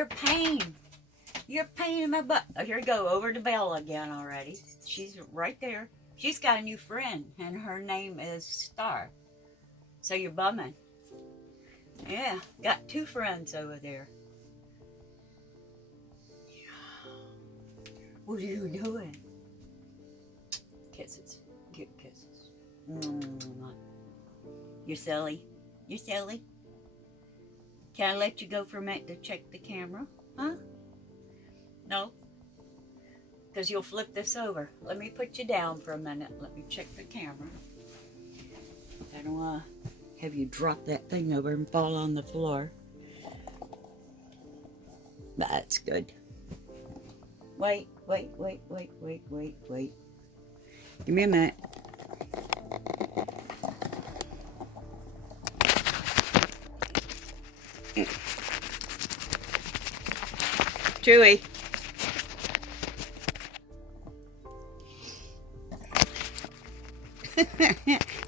You're a pain. You're a pain in my butt. Oh, here we go. Over to Belle again already. She's right there. She's got a new friend, and her name is Star. So you're bumming. Yeah, got 2 friends over there. What are you doing? Kisses. Give kisses. You're silly. You're silly. Can I let you go for a minute to check the camera? Huh? No? Because you'll flip this over. Let me put you down for a minute. Let me check the camera. I don't want to have you drop that thing over and fall on the floor. That's good. Wait. Give me a minute. Chewy.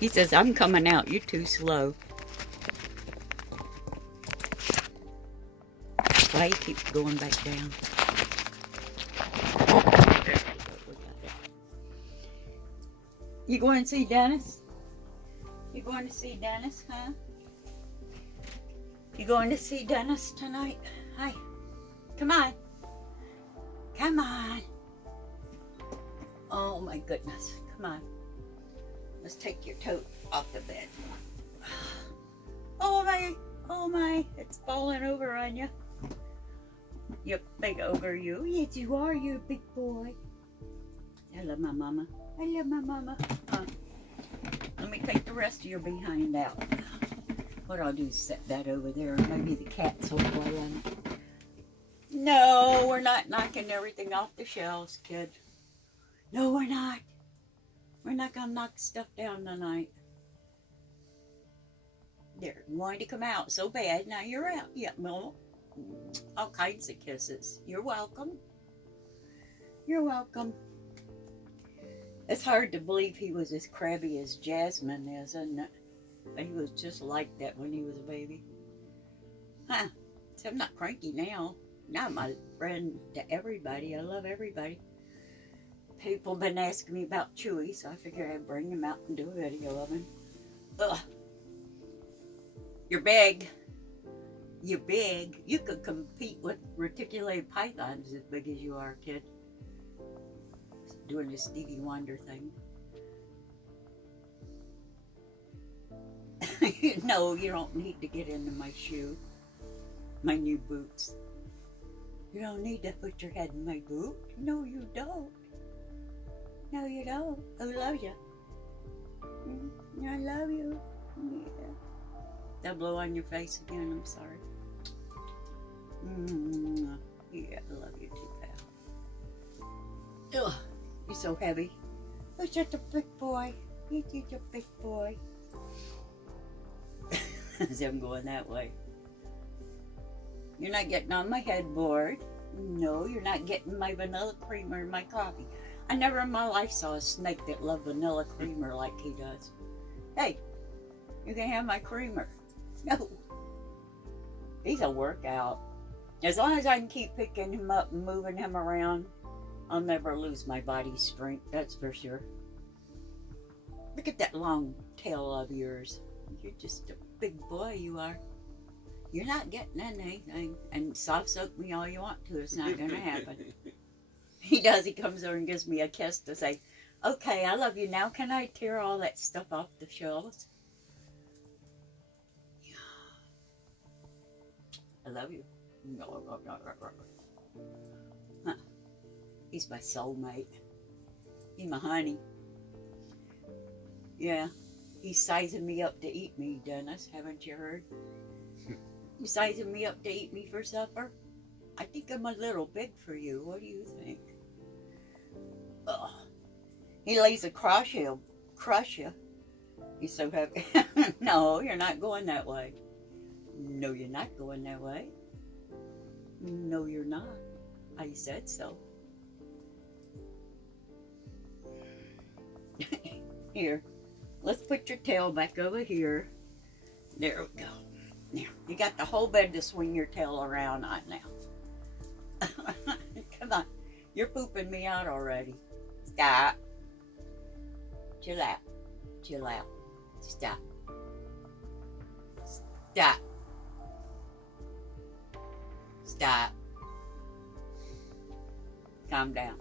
He says, I'm coming out. You're too slow. Why you keep going back down? You going to see Dennis? You going to see Dennis, huh? You going to see Dennis tonight? Hi. Come on. Come on. Oh my goodness. Come on. Let's take your tote off the bed. Oh my, it's falling over on you. You big ogre, you. Yes, you are. You're a big boy. I love my mama. I love my mama. Let me take the rest of your behind out. What I'll do is set that over there. Maybe the cats will play on it. No, we're not knocking everything off the shelves, kid. No, we're not. We're not going to knock stuff down tonight. They're wanting to come out so bad. Now you're out. Yeah, well, all kinds of kisses. You're welcome. You're welcome. It's hard to believe he was as crabby as Jasmine is, isn't it? But he was just like that when he was a baby. Huh. So I'm not cranky now. Now I'm a friend to everybody. I love everybody. People have been asking me about Chewy, so I figured I'd bring him out and do a video of him. Ugh. You're big. You're big. You could compete with reticulated pythons as big as you are, kid. Doing this Stevie Wonder thing. No, you don't need to get into my shoe. My new boots. You don't need to put your head in my boot. No, you don't. No, you don't. Who loves you? I love you. Yeah. That blow on your face again. I'm sorry. Yeah, I love you too, pal. Ugh, you're so heavy. You're such a big boy. You're such a big boy. As I'm going that way. You're not getting on my headboard. No, you're not getting my vanilla creamer in my coffee. I never in my life saw a snake that loved vanilla creamer like he does. Hey, you can have my creamer. No. He's a workout. As long as I can keep picking him up and moving him around, I'll never lose my body strength, that's for sure. Look at that long tail of yours. You're just a big boy, you are. You're not getting anything. And soft soak me all you want to. It's not going to happen. He does. He comes over and gives me a kiss to say, okay, I love you. Now can I tear all that stuff off the shelves? I love you. Huh. He's my soulmate. He's my honey. Yeah. He's sizing me up to eat me, Dennis. Haven't you heard? You sizing me up to eat me for supper? I think I'm a little big for you. What do you think? Ugh. He lays across you. Crush you. He's so heavy. No, you're not going that way. No, you're not going that way. No, you're not. I said so. Here. Let's put your tail back over here. There we go. Now, you got the whole bed to swing your tail around on now. Come on. You're pooping me out already. Stop. Chill out. Chill out. Stop. Stop. Stop. Calm down.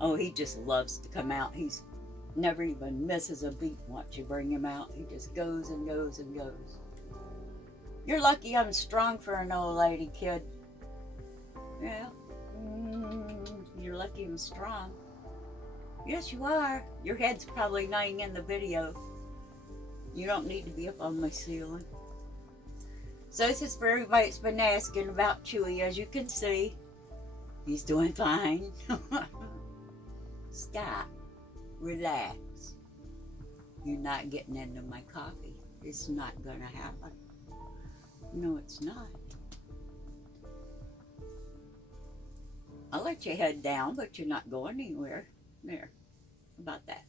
Oh, he just loves to come out. He's never even misses a beat once you bring him out. He just goes and goes and goes. You're lucky I'm strong for an old lady, kid. Yeah. You're lucky I'm strong. Yes, you are. Your head's probably lying in the video. You don't need to be up on my ceiling. So this is for everybody that's been asking about Chewy. As you can see, he's doing fine. Stop. Relax. You're not getting into my coffee. It's not going to happen. No, it's not. I'll let you head down, but you're not going anywhere. There. How about that?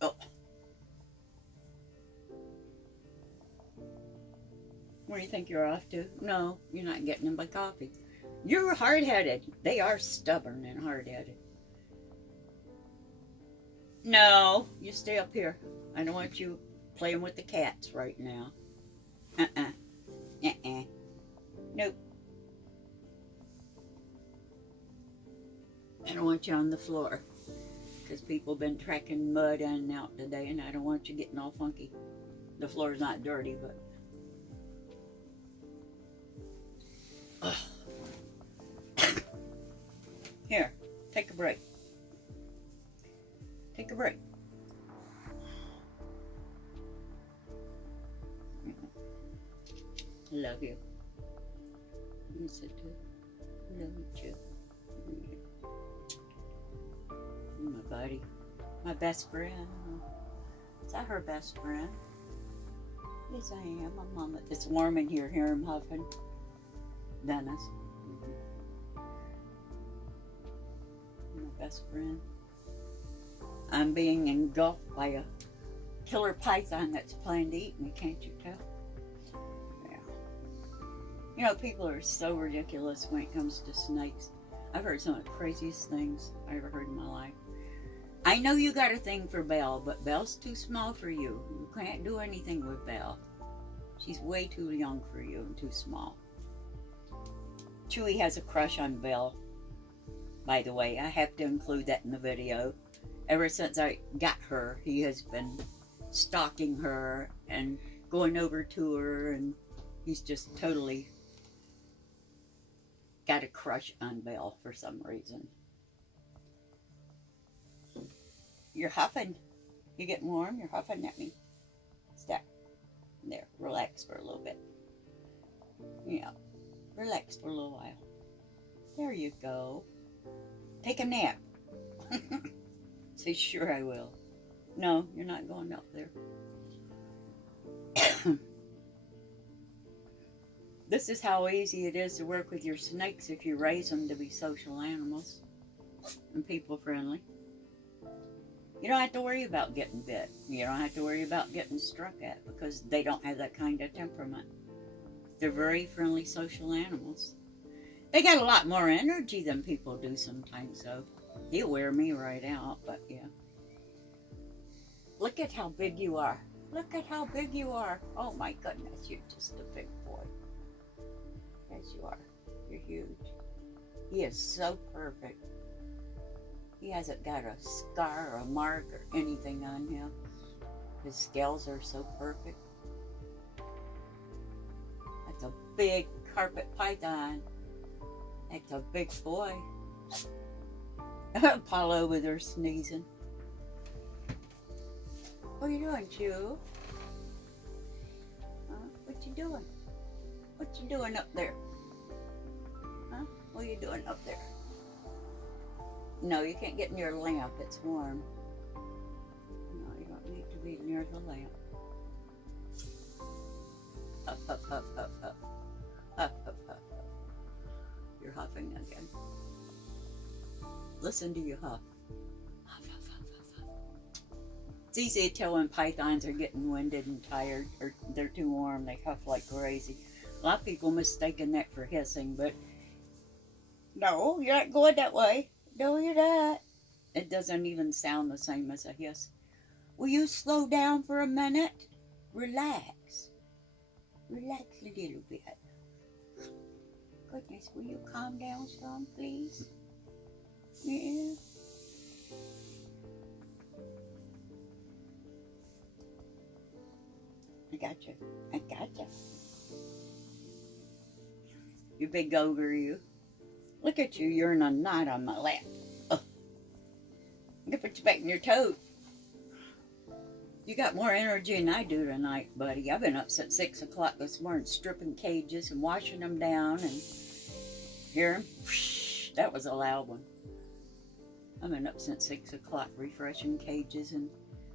Oh. Where do you think you're off to? No, you're not getting in my coffee. You're hard-headed. They are stubborn and hard-headed. No, you stay up here. I don't want you playing with the cats right now. Nope. I don't want you on the floor. Because people have been tracking mud in and out today, and I don't want you getting all funky. The floor's not dirty, but... Here, take a break. Take a break. I love you. You said too. I love you too. My buddy. My best friend. Is that her best friend? Yes, I am. My mama. It's warm in here. Hear him huffing. Dennis. My best friend. I'm being engulfed by a killer python that's planning to eat me, can't you tell? Yeah. You know, people are so ridiculous when it comes to snakes. I've heard some of the craziest things I ever heard in my life. I know you got a thing for Belle, but Belle's too small for you. You can't do anything with Belle. She's way too young for you and too small. Chewy has a crush on Belle, by the way. I have to include that in the video. Ever since I got her, he has been stalking her and going over to her, and he's just totally got a crush on Belle for some reason. You're huffing. You getting warm? You're huffing at me. Stop. There. Relax for a little bit. Yeah. Relax for a little while. There you go. Take a nap. Say, sure I will. No, you're not going up there. This is how easy it is to work with your snakes if you raise them to be social animals and people friendly. You don't have to worry about getting bit. You don't have to worry about getting struck at because they don't have that kind of temperament. They're very friendly social animals. They got a lot more energy than people do sometimes, though. He'll wear me right out, but yeah. Look at how big you are. Look at how big you are. Oh my goodness, you're just a big boy. Yes, you are. You're huge. He is so perfect. He hasn't got a scar or a mark or anything on him. His scales are so perfect. That's a big carpet python. That's a big boy. Paul over there sneezing. What are you doing, Chew? Huh? What you doing? What you doing up there? Huh? What are you doing up there? No, you can't get near a lamp. It's warm. No, you don't need to be near the lamp. Huff, huff, huff, huff, huff. Huff, huff, huff, huff. You're huffing again. Listen to you huff. Huff, huff, huff, huff, huff. It's easy to tell when pythons are getting winded and tired, or they're too warm. They huff like crazy. A lot of people mistaken that for hissing, but no, you're not going that way. No, you're not. It doesn't even sound the same as a hiss. Will you slow down for a minute? Relax. Relax a little bit. Goodness, will you calm down some, please? Yeah. I got you. I got you. You big ogre, you. Look at you. You're in a knot on my lap. Oh. I'm going to put you back in your toes. You got more energy than I do tonight, buddy. I've been up since 6 o'clock this morning stripping cages and washing them down and hear them? That was a loud one. I've been up since 6 o'clock refreshing cages and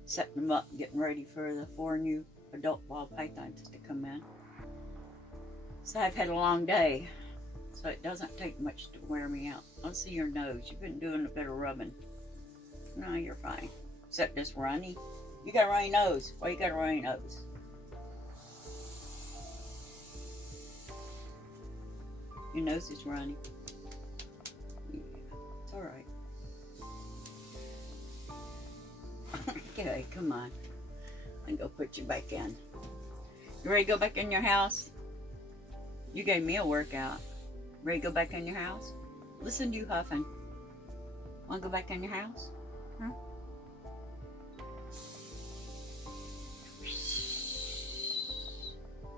setting them up, getting ready for the 4 new adult ball pythons to come in. So I've had a long day, so it doesn't take much to wear me out. I'll see your nose. You've been doing a bit of rubbing. No, you're fine. Except this runny. You got a runny nose. Why you got a runny nose? Your nose is runny. Yeah, it's alright. Okay, come on. I can go put you back in. You ready to go back in your house? You gave me a workout. Ready to go back in your house? Listen to you huffing. Want to go back in your house? Huh?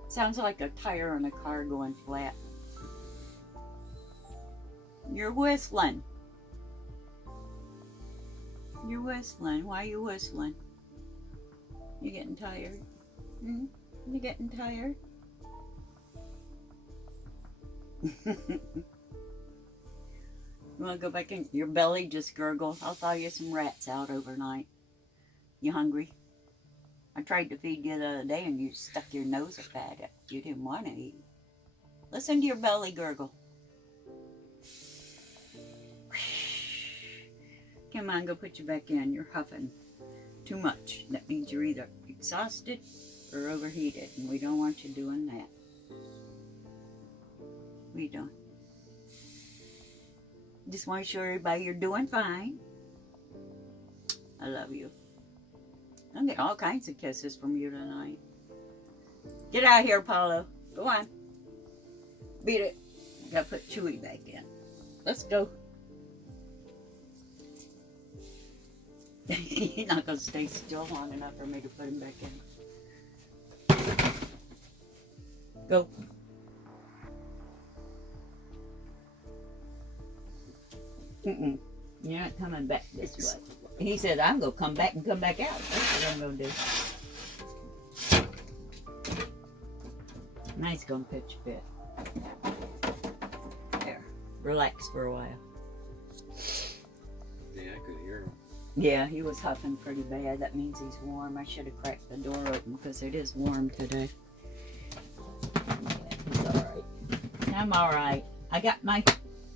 Sounds like a tire on a car going flat. You're whistling. You're whistling. Why are you whistling? You getting tired? Hmm? You getting tired? You want to go back in? Your belly just gurgle. I'll thaw you some rats out overnight. You hungry? I tried to feed you the other day and you stuck your nose up at it. You didn't want to eat. Listen to your belly gurgle. Come on, go put you back in. You're huffing too much. That means you're either exhausted or overheated, and we don't want you doing that. We don't. Just want to show everybody you're doing fine. I love you. I'm getting all kinds of kisses from you tonight. Get out of here, Paulo. Go on. Beat it. Gotta put Chewy back in. Let's go. He's not gonna stay still long enough for me to put him back in. Go. Mm-mm. You're not coming back this way. He said, I'm going to come back and come back out. That's what I'm going to do. Now he's going to pitch a bit. There. Relax for a while. Yeah, I could hear him. Yeah, he was huffing pretty bad. That means he's warm. I should have cracked the door open because it is warm today. Yeah, he's alright. I'm alright. I got my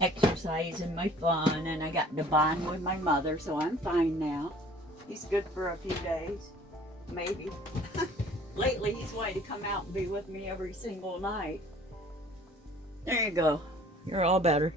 exercise and my fun, and I got to bond with my mother, so I'm fine now. He's good for a few days, maybe. Lately, he's wanted to come out and be with me every single night. There you go. You're all better.